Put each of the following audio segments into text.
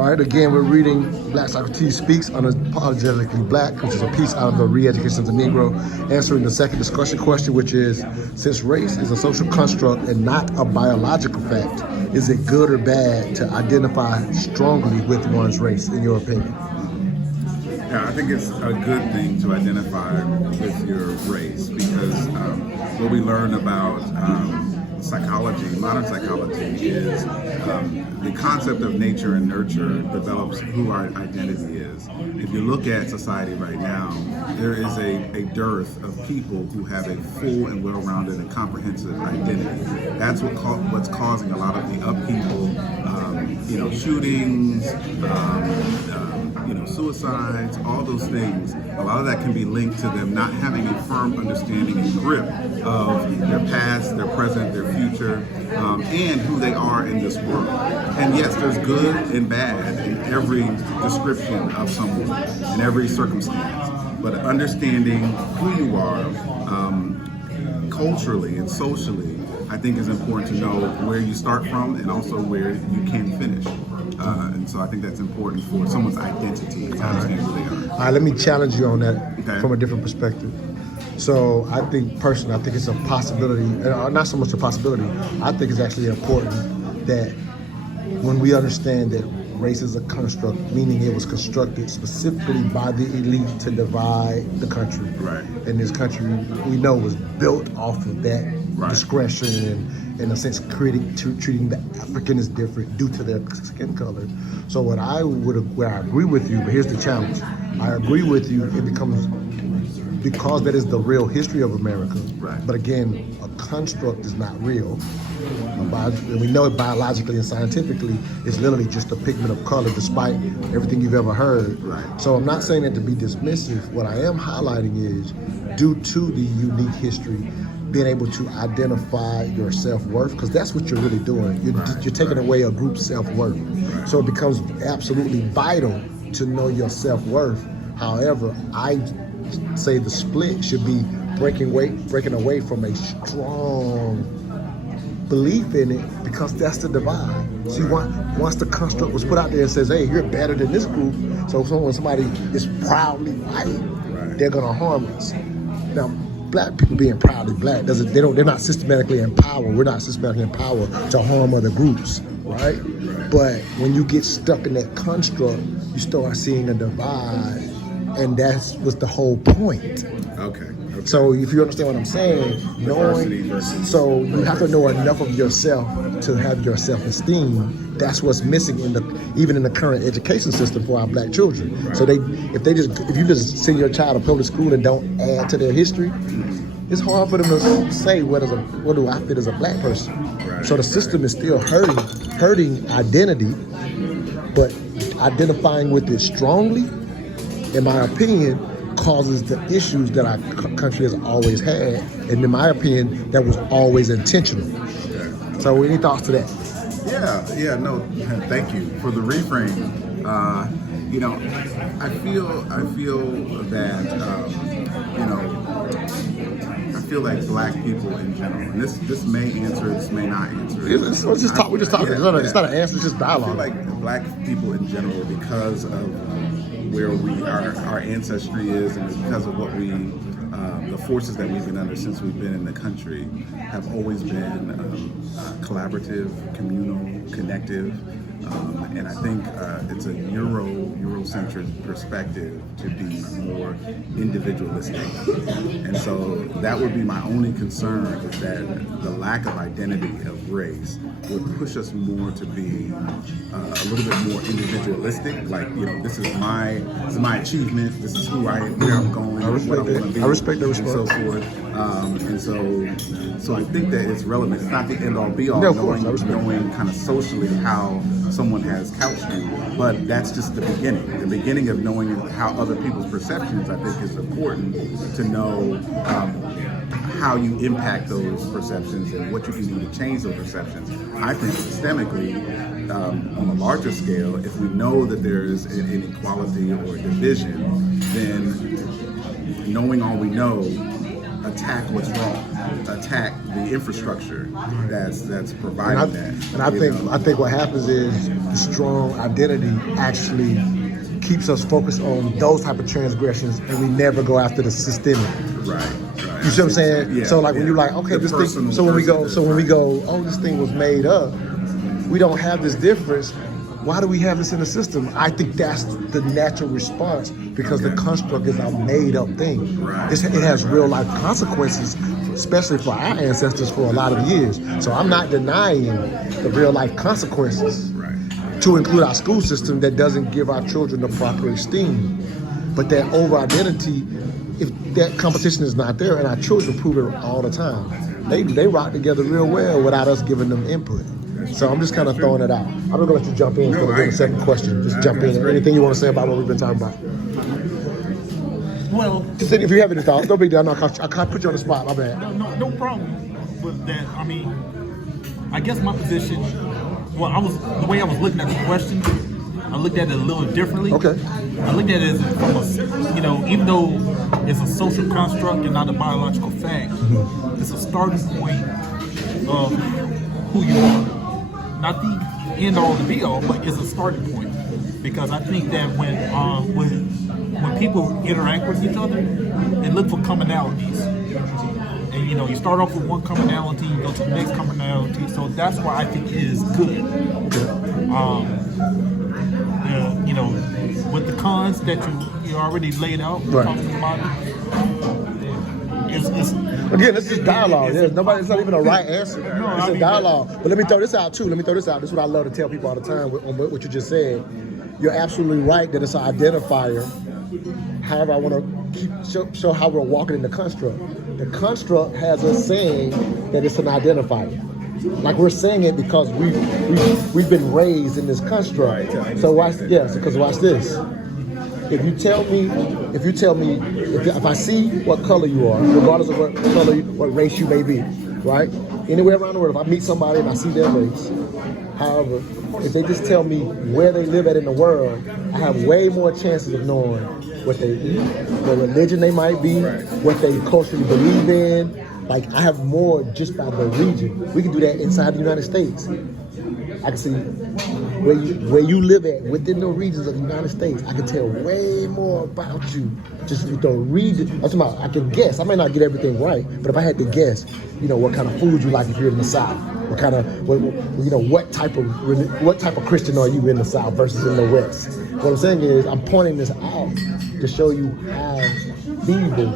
All right, again, we're reading Black Socrates Speaks, Unapologetically Black, which is a piece out of the Re-Education of the Negro, answering the second discussion question, which is, since race is a social construct and not a biological fact, is it good or bad to identify strongly with one's race, in your opinion? Yeah, I think it's a good thing to identify with your race because what we learn about psychology, modern psychology, is the concept of nature and nurture develops who our identity is. If you look at society right now, there is a dearth of people who have a full and well-rounded and comprehensive identity. That's what's causing a lot of the upheaval, shootings, suicides, all those things. A lot of that can be linked to them not having a firm understanding and grip of their past, their present, their future, and who they are in this world. And yes, there's good and bad in every description of someone, in every circumstance. But understanding who you are, culturally and socially, I think is important to know where you start from and also where you can finish. And so I think that's important for someone's identity to understand who they are. All right, let me challenge you on that from a different perspective. So I think it's a possibility, not so much a possibility, I think it's actually important that when we understand that race is a construct, meaning it was constructed specifically by the elite to divide the country. Right. And this country, we know, was built off of that discretion and, in a sense, treating the African as different due to their skin color. So where I agree with you, but here's the challenge. I agree with you, it becomes, because that is the real history of America. Right. But again, a construct is not real. And we know it biologically and scientifically, it's literally just a pigment of color despite everything you've ever heard. Right. So I'm not saying that to be dismissive. What I am highlighting is, due to the unique history, being able to identify your self-worth, because that's what you're really doing. You're taking away a group's self-worth. Right. So it becomes absolutely vital to know your self-worth. However, I say the split should be breaking away from a strong belief in it, because that's the divide. See, once the construct was put out there and says, hey, you're better than this group, so when somebody is proudly white, they're gonna harm us. Now, black people being proudly black they're not systematically in power. We're not systematically in power to harm other groups, right? But when you get stuck in that construct, you start seeing a divide, and that was the whole point. Okay. So if you understand what I'm saying, so you have to know enough of yourself to have your self-esteem. That's what's missing even in the current education system for our black children. Right. So if you just send your child to public school and don't add to their history, it's hard for them to say what do I fit as a black person. Right. So the system is still hurting identity, but identifying with it strongly, in my opinion, causes the issues that our country has always had, and in my opinion, that was always intentional. Okay. So any thoughts to that? No, thank you for the reframe. I feel like black people in general, and this may answer, this may not answer. We're just talking. It's not an answer, it's just dialogue. I feel like black people in general, because of where our ancestry is, and because of what the forces that we've been under since we've been in the country, have always been collaborative, communal, connective, and I think it's a Eurocentric perspective to be more individualistic. And so that would be my only concern, is that the lack of identity of race would push us more to be a little bit more individualistic. Like, this is my achievement, this is who I am, where I'm going, what I want to be. I respect the response. And so forth. So I think that it's relevant. It's not the end all be all, knowing kind of socially how someone has couched you, but that's just the beginning. The beginning of knowing how other people's perceptions, I think, is important to know how you impact those perceptions and what you can do to change those perceptions. I think systemically, on a larger scale, if we know that there is an inequality or a division, then knowing all we know attack what's wrong, attack the infrastructure that's providing that. And I think what happens is the strong identity actually keeps us focused on those type of transgressions, and we never go after the systemic. Right. You see what I'm saying? Yeah, so like when you're like, okay, this thing. So when we go, oh, this thing was made up. We don't have this difference. Why do we have this in the system? I think that's the natural response because the construct is a made up thing. Right. It has real life consequences, especially for our ancestors for a lot of years. So I'm not denying the real life consequences to include our school system that doesn't give our children the proper esteem. But that over identity, if that competition is not there, and our children prove it all the time, they rock together real well without us giving them input. So I'm just kind of throwing it out. I'm gonna let you jump in for the second question. Just jump in. Anything you want to say about what we've been talking about? Well, if you have any thoughts, no big deal. I can't put you on the spot. My bad. No problem with that. I mean, I guess my position. Well, the way I was looking at the question, I looked at it a little differently. Okay. I looked at it as from a, even though it's a social construct and not a biological fact, it's a starting point of who you are. Not the end all to be all, but it's a starting point. Because I think that when people interact with each other, they look for commonalities. And you start off with one commonality, you go to the next commonality. So that's why I think it is good. With the cons that you already laid out, talking about again, this is dialogue. It's not even a right answer. It's a dialogue. But let me throw this out too. This is what I love to tell people all the time on what you just said. You're absolutely right that it's an identifier. However, I want to show how we're walking in the construct. The construct has us saying that it's an identifier. Like we're saying it because we've been raised in this construct. So watch this. If I see what color you are, regardless of what race you may be, right? Anywhere around the world, if I meet somebody and I see their race, however, if they just tell me where they live at in the world, I have way more chances of knowing what they eat, what religion they might be, what they culturally believe in. Like I have more just by the region. We can do that inside the United States. I can see where you live at within the regions of the United States. I can tell way more about you just with the region. I'm talking about, I can guess. I may not get everything right, but if I had to guess, what kind of food you like if you're in the South, what type of Christian are you in the South versus in the West. What I'm saying is, I'm pointing this out to show you how feeble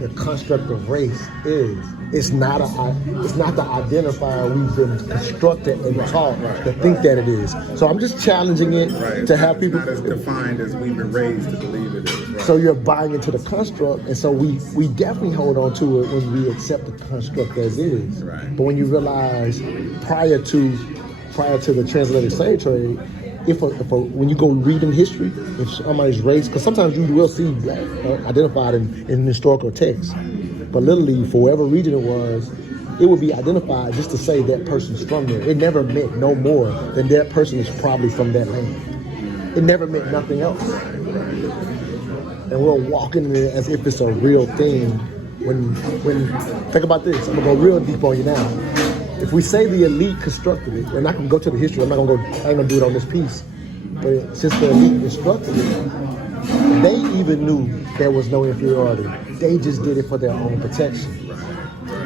the construct of race is. It's not the identifier we've been constructed and taught to think that it is. So I'm just challenging it to have people. It's not as defined as we've been raised to believe it is. Right. So you're buying into the construct, and so we definitely hold on to it when we accept the construct as is. Right. But when you realize prior to the transatlantic slave trade, when you go read in history, if somebody's race, because sometimes you will see black identified in historical texts. But literally, for whatever region it would be identified just to say that person's from there. It never meant no more than that person is probably from that land. It never meant nothing else. And we're walking there as if it's a real thing. When think about this, I'm gonna go real deep on you now. If we say the elite constructed it, we're not gonna go to the history. I ain't gonna do it on this piece. But since the elite constructed it, they even knew there was no inferiority. They just did it for their own protection.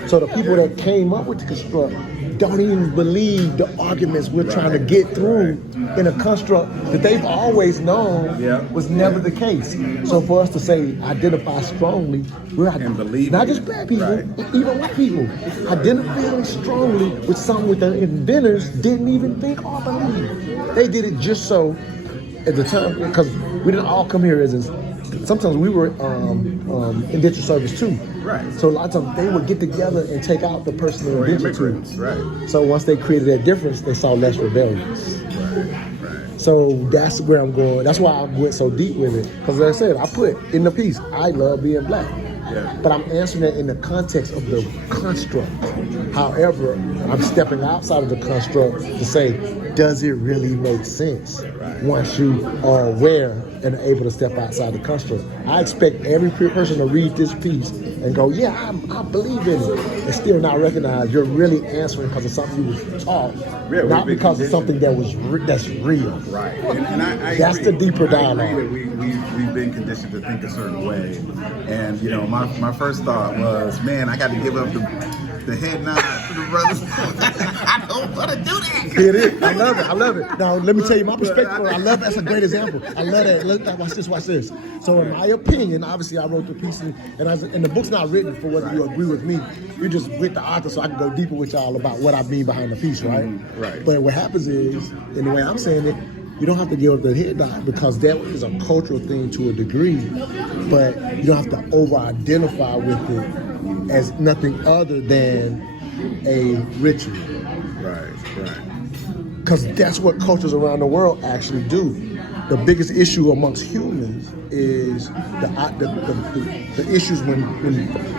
So the people that came up with the construct don't even believe the arguments we're trying to get through in a construct that they've always known was never the case. So for us to say identify strongly, not just black people, even white people, identifying strongly with something with the inventors didn't even think or believe. They did it just so at the time, because we didn't all come here as sometimes we were indentured service too. Right. So a lot of times they would get together and take out the person they were indentured to. Right. So once they created that difference, they saw less rebellions. Right. So that's where I'm going. That's why I went so deep with it. Because like I said, I put in the piece, I love being black. Yeah. But I'm answering that in the context of the construct. However, I'm stepping outside of the construct to say, does it really make sense once you are aware and able to step outside the construct? I expect every person to read this piece and go, yeah, I believe in it, and still not recognize you're really answering because of something you was taught, not because of something that was that's real. Right, and I that's agree. the deeper dialogue. I agree that we've been conditioned to think a certain way, and you know, my first thought was, man, I got to give up the head nod to the brothers. I don't want to do that. It is. I love it. Now, let me tell you my perspective. I love that's a great example. I love that. Watch this. So, in my opinion, obviously, I wrote the piece, and the book's not written for whether you agree with me. You're just with the author, so I can go deeper with y'all about what I mean behind the piece, right? Right. But what happens is, in the way I'm saying it, you don't have to give up the head nod because that is a cultural thing to a degree, but you don't have to over-identify with it as nothing other than a ritual. Right. Because that's what cultures around the world actually do. The biggest issue amongst humans is the issues when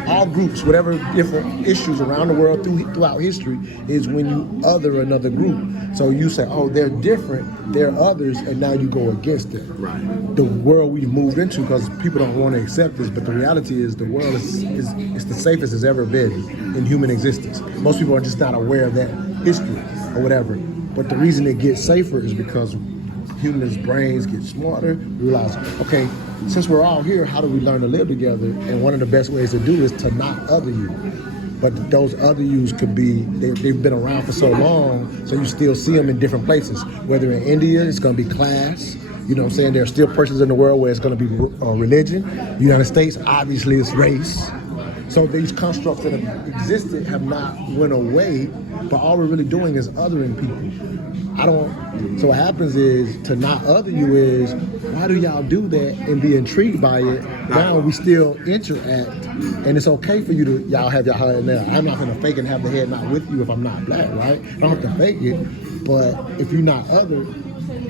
all groups, whatever different issues around the world throughout history, is when you other another group. So you say, oh, they're different, they're others, and now you go against them. Right. The world we've moved into, because people don't want to accept this, but the reality is the world is the safest it's ever been in human existence. Most people are just not aware of that history or whatever. But the reason it gets safer is because humans' brains get smarter, realize, okay, since we're all here, how do we learn to live together? And one of the best ways to do is to not other you. But those other yous could be, they've been around for so long, so you still see them in different places. Whether in India, it's going to be class. You know what I'm saying? There are still persons in the world where it's going to be religion. United States, obviously, it's race. So these constructs that have existed have not went away, but all we're really doing is othering people. So what happens is, to not other you is, why do y'all do that and be intrigued by it? Now we still interact, and it's okay for you to, y'all have your head there. I'm not gonna fake and have the head not with you if I'm not black, right? I don't have to fake it, but if you're not other,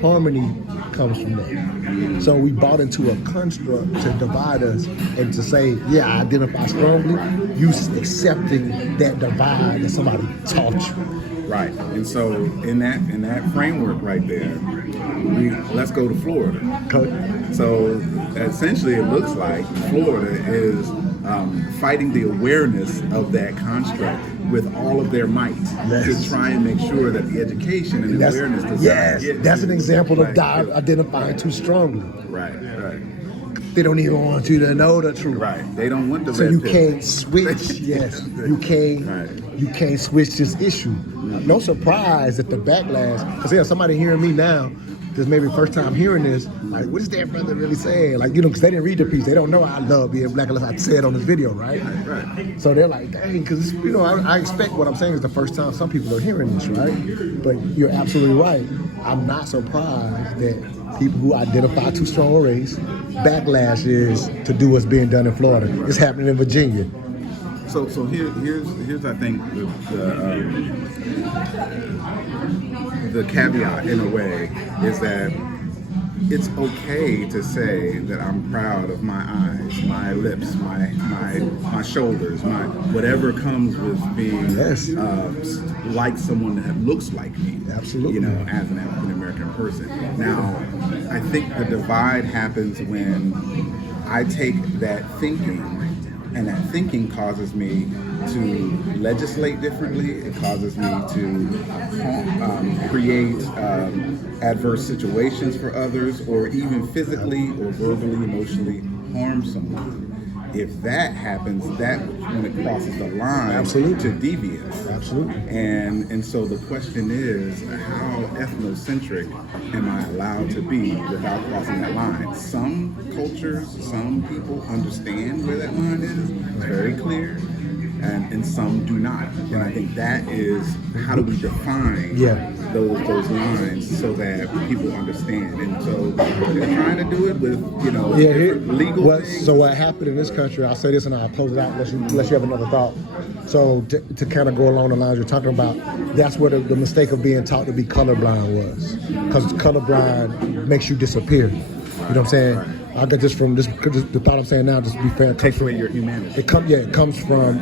harmony comes from that. So we bought into a construct to divide us and to say, yeah, I identify strongly, you accepting that divide that somebody taught you. Right, and so in that framework right there, let's go to Florida. So essentially, it looks like Florida is fighting the awareness of that construct with all of their might to try and make sure that the education and awareness does not get that's an example of right. identifying too strongly. Right. They don't even want you to know the truth. Right. They don't want the so red you pill. can't switch. Yes, you can't. Right. You can't switch this issue. No surprise at the backlash. Because there's somebody hearing me now, this may be the first time hearing this, like, what is that brother really saying? Like, you know, because they didn't read the piece. They don't know I love being black unless I said on this video, right? Right. So they're like, dang, because, you know, I expect what I'm saying is the first time some people are hearing this, right? But you're absolutely right. I'm not surprised that people who identify too strong a race, backlash is to do what's being done in Florida. It's happening in Virginia. So here's I think the caveat in a way is that it's okay to say that I'm proud of my eyes, my lips, my shoulders, my whatever comes with being like someone that looks like me. Absolutely. You know, as an African American person. Now, I think the divide happens when I take that thinking, and that thinking causes me to legislate differently. It causes me to create adverse situations for others, or even physically or verbally, emotionally harm someone. If that happens, that's when it crosses the line to deviance. Absolutely. And so the question is, how ethnocentric am I allowed to be without crossing that line? Some cultures, some people understand where that line is. It's very clear. And some do not. And I think that is, how do we define those lines so that people understand? And so they're trying to do it with, you know, legal things. So what happened in this country, I'll say this and I'll close it out unless you have another thought. So to kind of go along the lines you're talking about, that's where the mistake of being taught to be colorblind was. Because colorblind makes you disappear. You know what I'm saying? I got this from this, the thought I'm saying now, just to be fair. Takes away your humanity. It comes from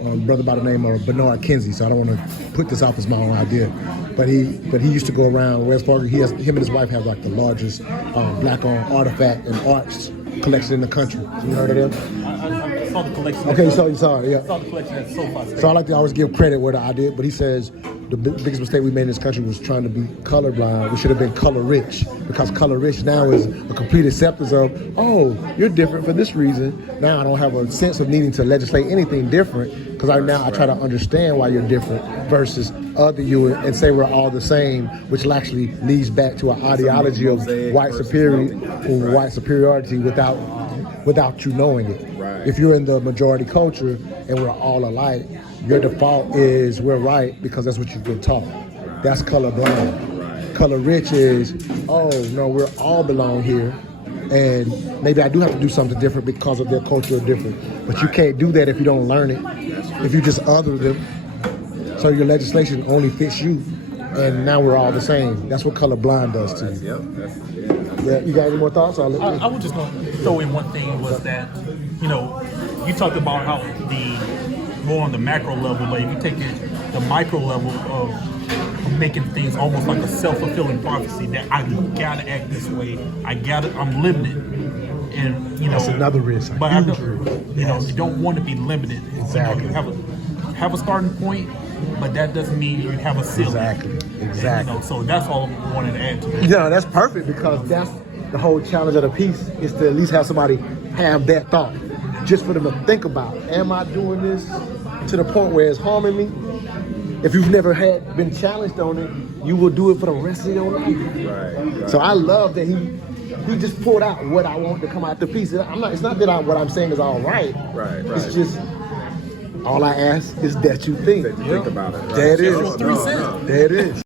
a brother by the name of Bernard Kinsey. So I don't want to put this off as my own idea, but he used to go around Wells Fargo. Him and his wife have like the largest black-owned artifact and arts collection in the country. You heard of them? I saw the collection. Okay, so you saw it, yeah. I saw the collection at SoFi. So I like to always give credit where I did, but he says the biggest mistake we made in this country was trying to be colorblind. We should have been color rich, because color rich now is a complete acceptance of, oh, you're different for this reason. Now I don't have a sense of needing to legislate anything different, because I try to understand why you're different versus other you, and say we're all the same, which actually leads back to an ideology of white superiority without you knowing it. Right. If you're in the majority culture and we're all alike, your default is we're right because that's what you've been taught. That's colorblind. Right. Color rich is, oh no, we're all belong here, and maybe I do have to do something different because of their culture or different. But you can't do that if you don't learn it. If you just other them, so your legislation only fits you, and now we're all the same. That's what colorblind does to you. Yeah, you got any more thoughts? I was just going to throw in one thing was that, you talked about how more on the macro level, but if you take it the micro level of making things almost like a self-fulfilling prophecy that I gotta act this way, I'm limited, and that's another risk. But I don't, you don't want to be limited. Exactly. You have a starting point, but that doesn't mean you have a ceiling. Exactly. And, so that's all I wanted to add to it. Yeah, that's perfect, because that's the whole challenge of the piece, is to at least have somebody have that thought, just for them to think about, am I doing this to the point where it's harming me? If you've never been challenged on it, you will do it for the rest of your life. Right. So I love that he just pulled out what I want to come out the piece. It's not that what I'm saying is all right. Right. It's just, all I ask is that you think. That you think about it. Right? There it is. Your 3 cents. There it is.